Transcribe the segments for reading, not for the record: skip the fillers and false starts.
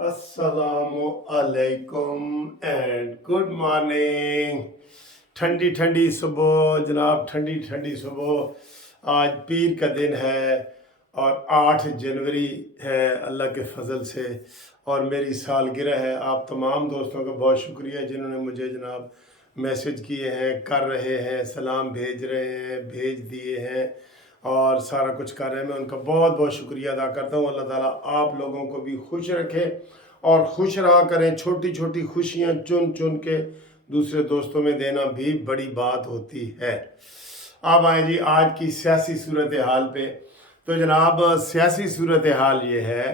अस्सलामु अलैकुम and good morning. ठंडी ठंडी सुबह जनाब, ठंडी ठंडी सुबह। आज पीर का दिन है और 8 जनवरी है अल्लाह के फजल से, और मेरी सालगिरह है। आप तमाम दोस्तों का बहुत शुक्रिया जिन्होंने मुझे जनाब मैसेज किए हैं, कर रहे हैं, सलाम भेज रहे हैं, भेज दिए हैं और सारा कुछ कर रहे हैं। मैं उनका बहुत बहुत शुक्रिया अदा करता हूँ। अल्लाह ताला आप लोगों को भी खुश रखे और खुश रहा करें। छोटी छोटी खुशियाँ चुन चुन के दूसरे दोस्तों में देना भी बड़ी बात होती है। अब आए जी आज की सियासी सूरत हाल पे। तो जनाब सियासी सूरत हाल ये है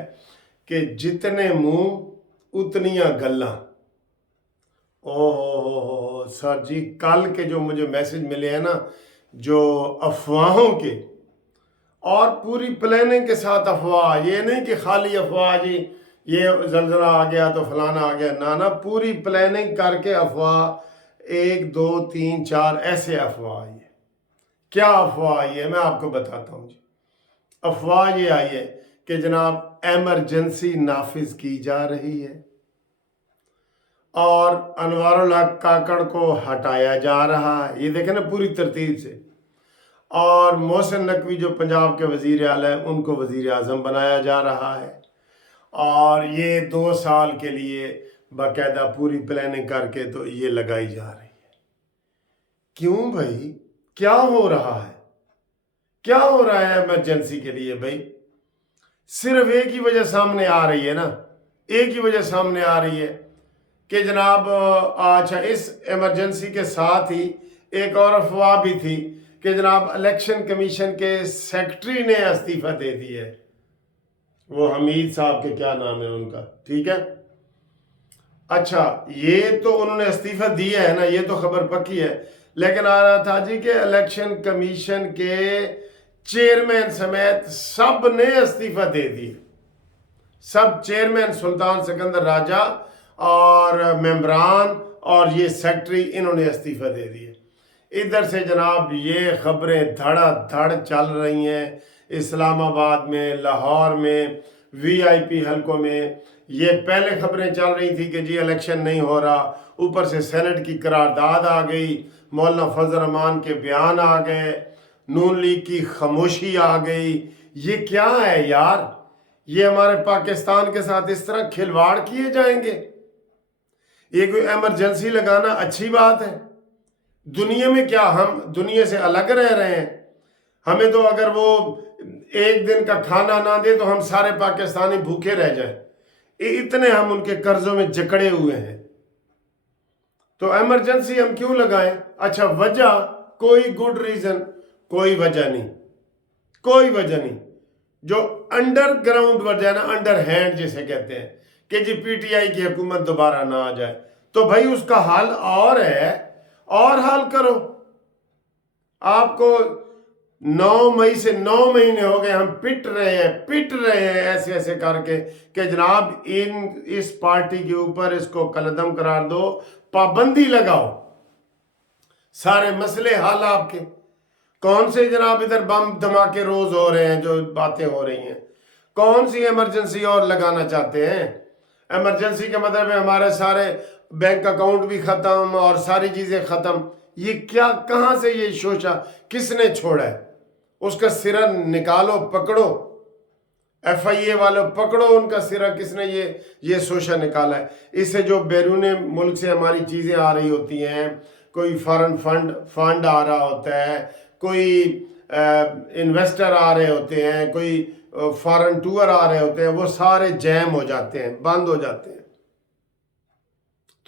कि जितने मुंह उतनियाँ गल्लां। ओहो सर जी, कल के जो मुझे मैसेज मिले हैं ना, जो अफवाहों के, और पूरी प्लानिंग के साथ अफवाह, ये नहीं कि खाली अफवाह जी ये जल्जला आ गया तो फलाना आ गया, ना ना, पूरी प्लानिंग करके अफवाह 1 2 3 4 ऐसे अफवाह आई है। क्या अफवाह आई है मैं आपको बताता हूँ जी। अफवाह ये आई है कि जनाब एमरजेंसी नाफिज की जा रही है और अनवारुल हक काकड़ को हटाया जा रहा है। ये देखें ना पूरी तरतीब से। और मोहसिन नकवी जो पंजाब के वज़ीर आला है उनको वज़ीर आज़म बनाया जा रहा है, और ये 2 साल के लिए बाकायदा पूरी प्लानिंग करके तो ये लगाई जा रही है। क्यों भाई, क्या हो रहा है? क्या हो रहा है इमरजेंसी के लिए भाई? सिर्फ एक ही वजह सामने आ रही है ना, एक ही वजह सामने आ रही है कि जनाब अच्छा, इस इमरजेंसी के साथ ही एक और अफवाह भी थी कि जनाब इलेक्शन कमीशन के सेक्रेटरी ने इस्तीफा दे दिया है। वो हमीद साहब के क्या नाम है उनका, ठीक है। अच्छा, ये तो उन्होंने इस्तीफा दिया है ना, ये तो खबर पक्की है। लेकिन आ रहा था जी कि इलेक्शन कमीशन के चेयरमैन समेत सब ने इस्तीफा दे दिए। सब चेयरमैन, सुल्तान सिकंदर राजा और मेंबरान और ये सेक्रेटरी, इन्होंने इस्तीफा दे दिए। इधर से जनाब ये खबरें धड़ाधड़ चल रही हैं। इस्लामाबाद में, लाहौर में, वीआईपी हलकों में ये पहले खबरें चल रही थी कि जी इलेक्शन नहीं हो रहा, ऊपर से सेनेट की करारदाद आ गई, मौलाना फजल रहमान के बयान आ गए, नून लीग की खामोशी आ गई। ये क्या है यार? ये हमारे पाकिस्तान के साथ इस तरह खिलवाड़ किए जाएंगे? ये कोई इमरजेंसी लगाना अच्छी बात है? दुनिया में क्या हम दुनिया से अलग रह रहे हैं? हमें तो अगर वो एक दिन का खाना ना दे तो हम सारे पाकिस्तानी भूखे रह जाएं। इतने हम उनके कर्जों में जकड़े हुए हैं। तो इमरजेंसी हम क्यों लगाएं? अच्छा, वजह कोई गुड रीजन, कोई वजह नहीं, कोई वजह नहीं। जो अंडरग्राउंड वजह ना, अंडर हैंड जिसे कहते हैं कि जी पीटीआई की हुकूमत दोबारा ना आ जाए, तो भाई उसका हाल और है, और हाल करो। आपको 9 मई से 9 महीने हो गए हम पिट रहे हैं ऐसे ऐसे करके कि जनाब इस पार्टी के ऊपर इसको कलदम करार दो, पाबंदी लगाओ, सारे मसले हल आपके। कौन से जनाब इधर बम धमाके रोज हो रहे हैं, जो बातें हो रही हैं? कौन सी इमरजेंसी और लगाना चाहते हैं? इमरजेंसी का मतलब है हमारे सारे बैंक अकाउंट भी खत्म और सारी चीजें खत्म। ये क्या, कहां से ये शोशा किसने छोड़ा है? उसका सिरा निकालो, पकड़ो, एफआईए वालों पकड़ो उनका सिरा, किसने ये शोशा निकाला है? इससे जो बैरून मुल्क से हमारी चीजें आ रही होती हैं, कोई फॉरेन फंड आ रहा होता है, कोई इन्वेस्टर आ रहे होते हैं, कोई फॉरेन टूर आ रहे होते हैं, वो सारे जैम हो जाते हैं, बंद हो जाते हैं।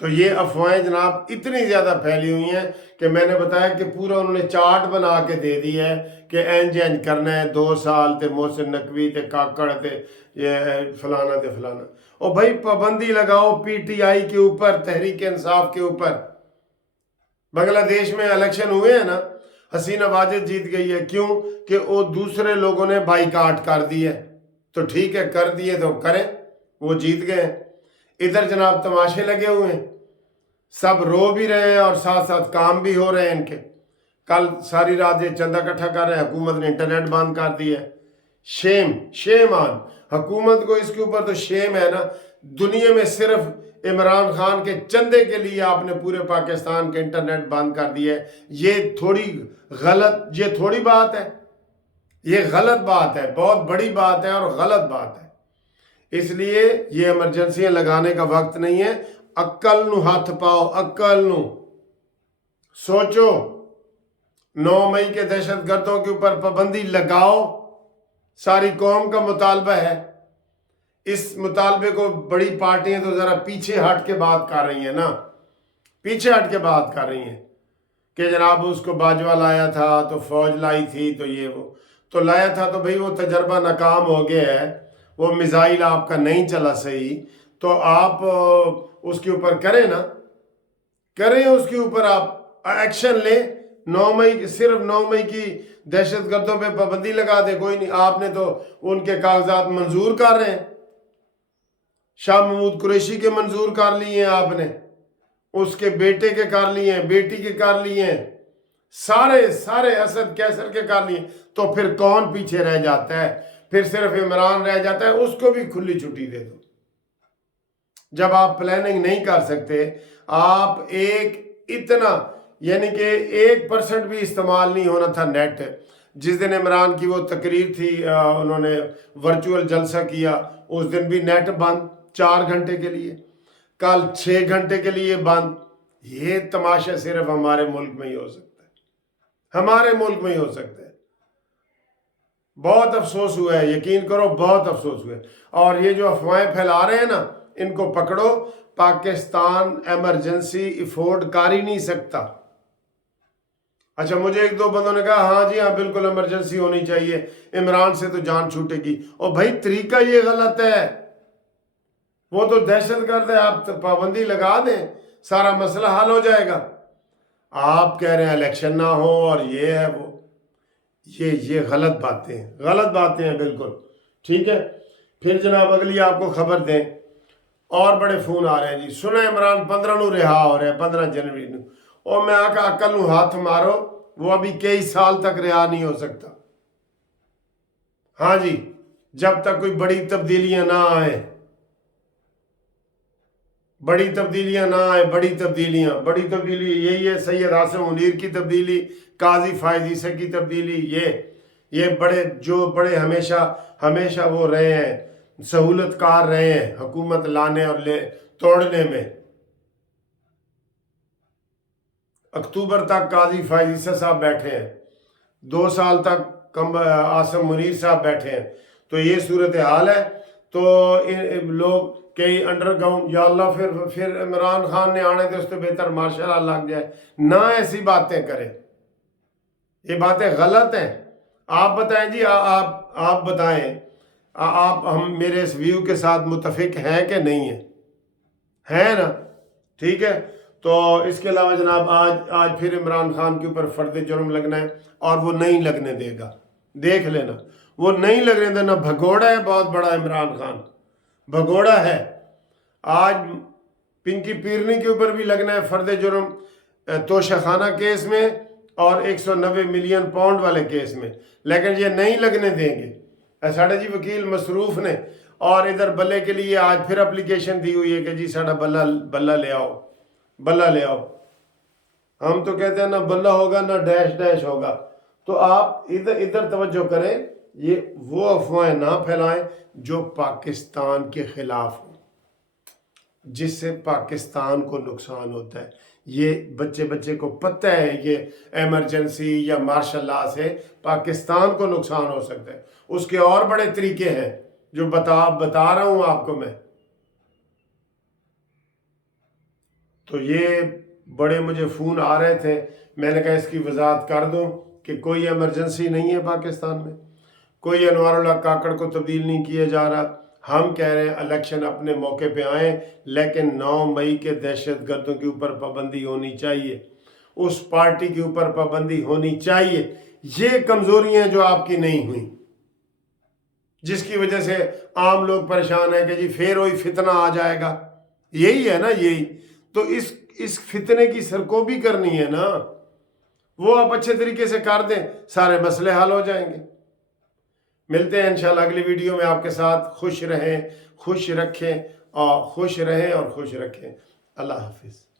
तो ये अफवाहें जनाब इतनी ज़्यादा फैली हुई हैं कि मैंने बताया कि पूरा उन्होंने चार्ट बना के दे दी है कि इंज करना है, 2 साल ते मोहसिन नकवी ते काकड़ ते ये फलाना ते फलाना। और भाई पाबंदी लगाओ पीटीआई के ऊपर, तहरीक इंसाफ के ऊपर। बांग्लादेश में इलेक्शन हुए हैं ना, हसीना वाजिद जीत गई है। क्यों? कि वो दूसरे लोगों ने बाइकाट कर दी है। तो ठीक है, कर दिए तो करें, वो जीत गए। इधर जनाब तमाशे लगे हुए हैं, सब रो भी रहे हैं और साथ साथ काम भी हो रहे हैं इनके। कल सारी रात ये चंदा इकट्ठा कर रहे हैं, हुकूमत ने इंटरनेट बंद कर दिया है। शेम, शेम ऑन हुकूमत को, इसके ऊपर तो शेम है ना। दुनिया में सिर्फ इमरान खान के चंदे के लिए आपने पूरे पाकिस्तान के इंटरनेट बंद कर दिया है। ये थोड़ी बात है, ये गलत बात है, बहुत बड़ी बात है और गलत बात है। इसलिए ये इमरजेंसियां लगाने का वक्त नहीं है। अक्ल नू हाथ पाओ, अक्ल नू सोचो। 9 मई के दहशत गर्दों के ऊपर पाबंदी लगाओ, सारी कौम का मुतालबा है। इस मुतालबे को बड़ी पार्टियां तो जरा पीछे हट के बात कर रही हैं ना, पीछे हट के बात कर रही हैं कि जनाब उसको बाजवा लाया था तो फौज लाई थी, तो ये वो तो लाया था, तो भाई वो तजर्बा नाकाम हो गया है, वो मिसाइल आपका नहीं चला सही, तो आप उसके ऊपर करें ना, करें उसके ऊपर आप एक्शन लें। 9 मई, सिर्फ 9 मई की दहशत गर्दों पे पाबंदी लगा दे, कोई नहीं। आपने तो उनके कागजात मंजूर कर रहे हैं, शाह महमूद कुरैशी के मंजूर कर लिए हैं आपने, उसके बेटे के कर लिए हैं, बेटी के कर लिए हैं, सारे असद कैसर के कर लिए। तो फिर कौन पीछे रह जाता है? फिर सिर्फ इमरान रह जाता है, उसको भी खुली छुट्टी दे दो। जब आप प्लानिंग नहीं कर सकते, आप एक इतना यानी कि 1% भी इस्तेमाल नहीं होना था नेट। जिस दिन इमरान की वो तकरीर थी, उन्होंने वर्चुअल जलसा किया, उस दिन भी नेट बंद 4 घंटे के लिए, कल 6 घंटे के लिए बंद। ये तमाशा सिर्फ हमारे मुल्क में ही हो सकता है, हमारे मुल्क में ही हो सकता है। बहुत अफसोस हुआ है, यकीन करो बहुत अफसोस हुआ है। और ये जो अफवाहें फैला रहे हैं ना, इनको पकड़ो। पाकिस्तान इमरजेंसी अफोर्ड कर ही नहीं सकता। अच्छा, मुझे 1-2 बंदों ने कहा हाँ जी हाँ बिल्कुल इमरजेंसी होनी चाहिए, इमरान से तो जान छूटेगी। और भाई तरीका ये गलत है, वो तो दहशत गर्द है, आप तो पाबंदी लगा दें, सारा मसला हल हो जाएगा। आप कह रहे हैं इलेक्शन ना हो और ये है वो, ये गलत बातें हैं बिल्कुल। ठीक है, फिर जनाब अगली आपको खबर दें, और बड़े फोन आ रहे हैं जी। सुना इमरान 15 नू रिहा हो रहा है, 15 जनवरी नू। और मैं आका अकल नू हाथ मारो, वो अभी कई साल तक रिहा नहीं हो सकता। हाँ जी, जब तक कोई बड़ी तब्दीलियां ना आए, बड़ी तब्दीली यही है सैयद आसिम मुनीर की तब्दीली, काजी फायज ईसा की तब्दीली। ये बड़े हमेशा वो रहे हैं, सहूलतकार रहे हैं हुकूमत लाने और तोड़ने में। अक्टूबर तक काजी फायज ईसा साहब बैठे हैं, 2 साल तक आसिम मुनीर साहब बैठे हैं। तो ये सूरत हाल है। तो लोग कई अंडरग्राउंड, या अल्लाह फिर इमरान खान ने आने तो उससे बेहतर मार्शल लग जाए ना, ऐसी बातें करें, ये बातें गलत हैं। आप बताएं जी, आप बताएं, आप हम मेरे इस व्यू के साथ मुतफिक हैं कि नहीं है ना? ठीक है। तो इसके अलावा जनाब आज फिर इमरान खान के ऊपर फर्द जुर्म लगना है, और वो नहीं लगने देगा, देख लेना, वो नहीं लगने देना। भगोड़ा है बहुत बड़ा, इमरान खान भगोड़ा है। आज पिंकी पीरनी के ऊपर भी लगना है फर्द जुर्म, तोशाखाना केस में और 190 मिलियन पाउंड वाले केस में, लेकिन ये नहीं लगने देंगे। साढ़े जी वकील मसरूफ ने, और इधर बल्ले के लिए आज फिर एप्लीकेशन दी हुई है कि जी साढ़ा बल्ला ले आओ। हम तो कहते हैं ना बल्ला होगा ना डैश होगा। तो आप इधर तवज्जो करें, ये वो अफवाहें ना फैलाएं जो पाकिस्तान के खिलाफ हो, जिससे पाकिस्तान को नुकसान होता है। ये बच्चे को पता है ये इमरजेंसी या मार्शल लॉ से पाकिस्तान को नुकसान हो सकता है। उसके और बड़े तरीके हैं जो बता रहा हूं आपको मैं। तो ये बड़े मुझे फ़ोन आ रहे थे, मैंने कहा इसकी वजाहत कर दूं कि कोई इमरजेंसी नहीं है पाकिस्तान में, कोई अनवारुल्लाह काकड़ को तब्दील नहीं किया जा रहा। हम कह रहे हैं इलेक्शन अपने मौके पे आए, लेकिन 9 मई के दहशत गर्दों के ऊपर पाबंदी होनी चाहिए, उस पार्टी के ऊपर पाबंदी होनी चाहिए। ये कमज़ोरियाँ जो आपकी नहीं हुई, जिसकी वजह से आम लोग परेशान है कि जी फिर वही फितना आ जाएगा, यही है ना, यही तो इस फितने की सरकोबी करनी है ना, वो आप अच्छे तरीके से कर दें, सारे मसले हल हो जाएंगे। मिलते हैं इंशाल्लाह अगली वीडियो में आपके साथ। खुश रहें, खुश रखें, اور خوش رہیں اور خوش رکھیں. اللہ حافظ.